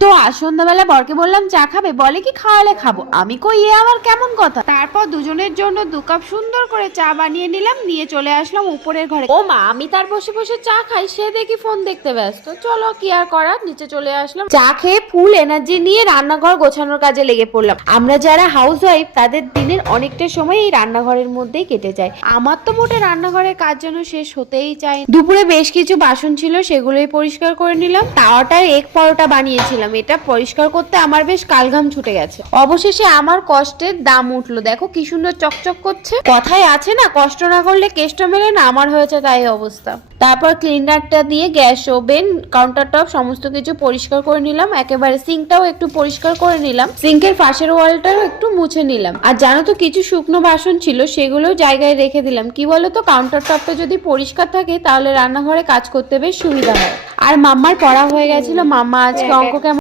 তো আজ সন্ধ্যাবেলা বরকে বললাম, চা খাবে? বলে কি, খাওয়ালে খাব। আমি কই, এ আবার কেমন কথা? তারপর দুজনের জন্য দু কাপ সুন্দর করে চা বানিয়ে নিলাম, নিয়ে চলে আসলাম উপরের ঘরে। ও মা, আমি তার বসে বসে চা খাই, সে দেখি ফোন দেখতে ব্যস্ত। চলো, কি আর করার? নিচে চলে আসলাম। চা খেয়ে ফুল এনার্জি নিয়ে রান্নাঘর গোছানোর কাজে লেগে পড়লাম। আমরা যারা হাউস ওয়াইফ তাদের দিনের অনেকটা সময় এই রান্নাঘরের মধ্যেই কেটে যায়। আমার তো মোটে রান্নাঘরের কাজ যেন শেষ হতেই চায় দুপুরে বেশ কিছু বাসন ছিল, সেগুলোই পরিষ্কার করে নিলাম। তাওয়াটার এক পরোটা বানিয়েছিলাম। এটা পরিষ্কার করতে আমার বেশ কালঘাম ছুটে গেছে। অবশেষে আমার কষ্টের দাম উঠল। দেখো কি সুন্দর চকচক করছে। কথায় আছে না কষ্ট না করলে কেষ্ট মেলে না আমার হয়েছে তাই অবস্থা। তারপর ক্লিনারটা দিয়ে গ্যাস ওভেন কাউন্টার টপ সমস্ত কিছু পরিষ্কার করে নিলাম। একেবারে সিঙ্কটাও একটু পরিষ্কার করে নিলাম। সিঙ্কের পাশের ওয়ালটাও একটু মুছে নিলাম। আর জানো তো কিছু শুকনো বাসন ছিল সেগুলো জায়গায় রেখে দিলাম। কি বলো তো কাউন্টার টপটা যদি পরিষ্কার থাকে তাহলে রান্নাঘরে কাজ করতে বেশ সুবিধা হয়। আর মাম্মার পড়া হয়ে গেছিল। মাম্মা আজকে অঙ্ক কেমন